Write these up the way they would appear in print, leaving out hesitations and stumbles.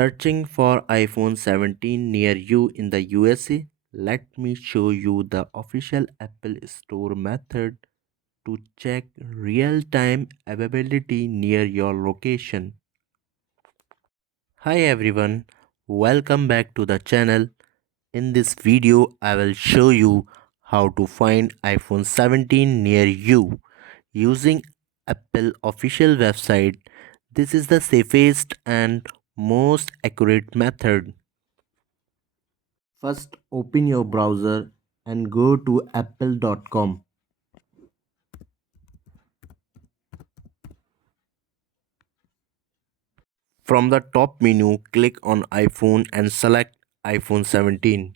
Searching for iPhone 17 near you in the USA? Let me show you the official Apple Store method to check real-time availability near your location. Hi everyone, welcome back to the channel. In this video, I will show you how to find iPhone 17 near you using Apple official website. This is the safest and most accurate method. First, open your browser and go to apple.com. From the top menu, click on iPhone and select iPhone 17.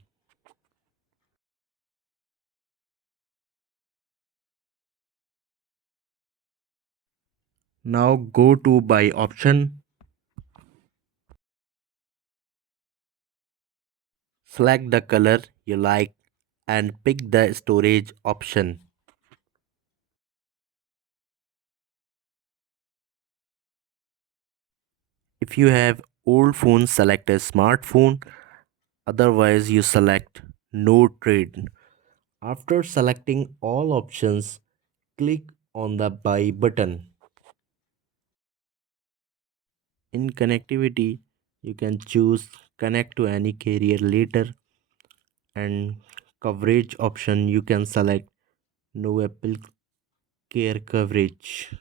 Now go to Buy option. Select the color you like and pick the storage option. If you have old phone, select a smartphone. Otherwise, you select No Trade. After selecting all options, click on the Buy button. In connectivity, you can choose Connect to any carrier later, and coverage option you can select No Apple Care coverage.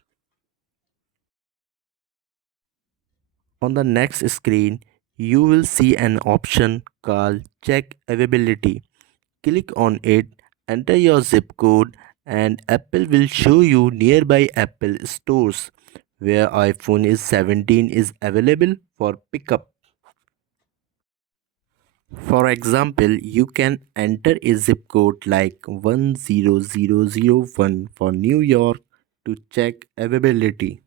On the next screen, you will see an option called Check Availability. Click on it, enter your zip code, and Apple will show you nearby Apple stores where iPhone 17 is available for pickup. For example, you can enter a zip code like 10001 for New York to check availability.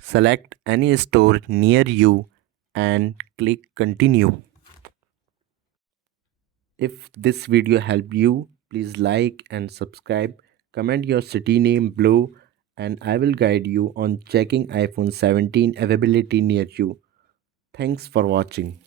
Select any store near you and click continue. If this video helped you, please like and subscribe. Comment your city name below and I will guide you on checking iPhone 17 availability near you. Thanks for watching.